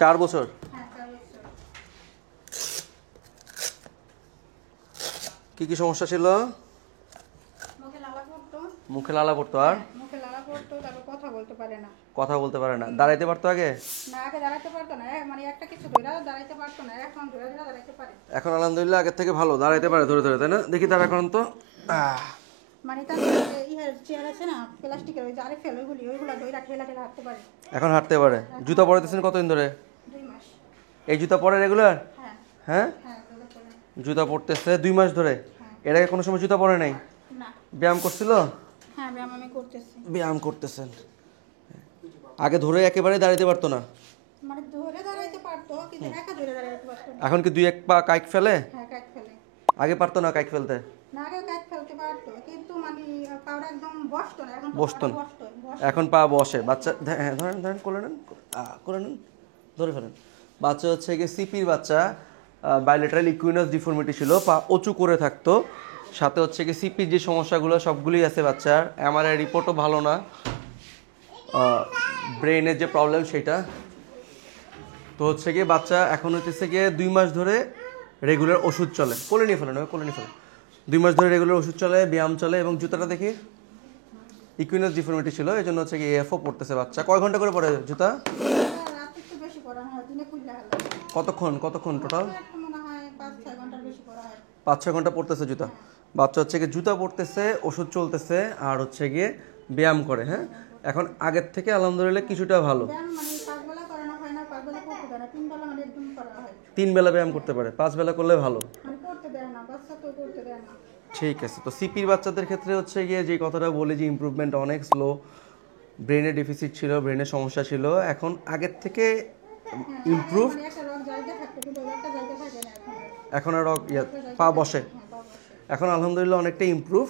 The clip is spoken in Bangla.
4 বছর। হ্যাঁ 4 বছর। কি কি সমস্যা ছিল? মুখে লালা পড়তো। মুখে লালা পড়তো, আর মুখে লালা পড়তো, তারপর কথা বলতে পারে না। কথা বলতে পারে না। দাঁড়াইতে পারতো আগে? না, আগে দাঁড়াইতে পারতো না, মানে একটা কিছু ধরে দাঁড়াইতে পারতো না, এখন ধরে ধরে দাঁড়াইতে পারে। এখন আলহামদুলিল্লাহ আগের থেকে ভালো, দাঁড়াইতে পারে ধরে ধরে, তাই না? দেখি তার এখন তো মানে তার ইয়ে চেয়ার আছে না প্লাস্টিকের, ওই যে আরে ফেল ওইগুলো দইরা ঠেলা ঠেলা হাঁটতে পারে। এখন হাঁটতে পারে। জুতা পরাইতেছেন কতদিন ধরে? 2 মাস। এই জুতা পরে রেগুলার? হ্যাঁ হ্যাঁ, হ্যাঁ এগুলো পরে। জুতা পরতেছে 2 মাস ধরে। এর আগে কোনো সময় জুতা পরে নাই? না। ব্যায়াম করছিল? হ্যাঁ ব্যায়াম আমি করতেছি। ব্যায়াম করতেছেন। আগে ধরে একেবারে দাঁড়াইতে পারতো না? মানে ধরে দাঁড়াইতে পারতো, কিন্তু একা ধরে দাঁড়াইতে পারতো না। এখন কি 2-1 পা কাইক ফেলে? হ্যাঁ কাট ফেলে। আগে পারতো না কাইক ফেলতে? না, আগে কাট ফেলতে পারতো, কিন্তু মানে পাউডার একদম বসতো না, এখন তো বসতো না। বসতো। এখন পা বসে। বাচ্চা হ্যাঁ, ধরেন ধরেন, করে নেন, করে নেন, ধরে ফেলেন। বাচ্চা হচ্ছে গিয়ে সিপির বাচ্চা, বাইলেটারাল ইকুইনাস ডিফর্মিটি ছিল, পা উঁচু করে থাকতো। সাথে হচ্ছে গিয়ে সিপির যে সমস্যাগুলো সবগুলোই আছে বাচ্চার। এমআরআই রিপোর্টও ভালো না, ব্রেনের যে প্রবলেম সেটা। তো হচ্ছে গিয়ে বাচ্চা এখন হচ্ছে গিয়ে 2 মাস ধরে রেগুলার ওষুধ চলে। কোলে নিয়ে ফেলেন, কোলে নিয়ে ফেলেন। 2 মাস ধরে রেগুলার ওষুধ চলে, ব্যায়াম চলে, এবং জুতাটা দেখি ইকুইনাস ডিফর্মিটি ছিল, এই জন্য হচ্ছে কি এএফও পড়তেছে বাচ্চা। কয় ঘন্টা করে পড়ে জুতা? রাতে একটু বেশি পড়া হয়, দিনে খুললে হলো। কতক্ষণ টোটাল? একটা মনে হয় 5-6 ঘন্টার বেশি পড়া হয়। 5-6 ঘন্টা পড়তেছে জুতা। বাচ্চা হচ্ছে গিয়ে জুতা পড়তেছে, ওষুধ চলতেছে, আর হচ্ছে গিয়ে ব্যায়াম করে। হ্যাঁ, এখন আগের থেকে আলহামদুলিল্লাহ কিছুটা ভালো। ব্যায়াম মানে 5 বেলা করানো হয় না, 5 বেলা করতে দেয় না, 3 বেলা মানে একদম করা হয়। 3 বেলা ব্যায়াম করতে পারে, 5 বেলা করলে ভালো। মানে করতে দেয় না, বাচ্চা তো করতে দেয় না। ঠিক আছে। তো সিপির বাচ্চাদের ক্ষেত্রে হচ্ছে গিয়ে যে কথাটা বলি যে ইমপ্রুভমেন্ট অনেক স্লো। ব্রেনের ডেফিসিট ছিল, ব্রেনের সমস্যা ছিল, এখন আগের থেকে ইমপ্রুভ। মানে একটা রোগ জায়গা থাকতো, কিন্তু একটা জায়গা থাকে না এখন। এখন আর পা বসে। এখন আলহামদুলিল্লাহ অনেকটা ইমপ্রুভ।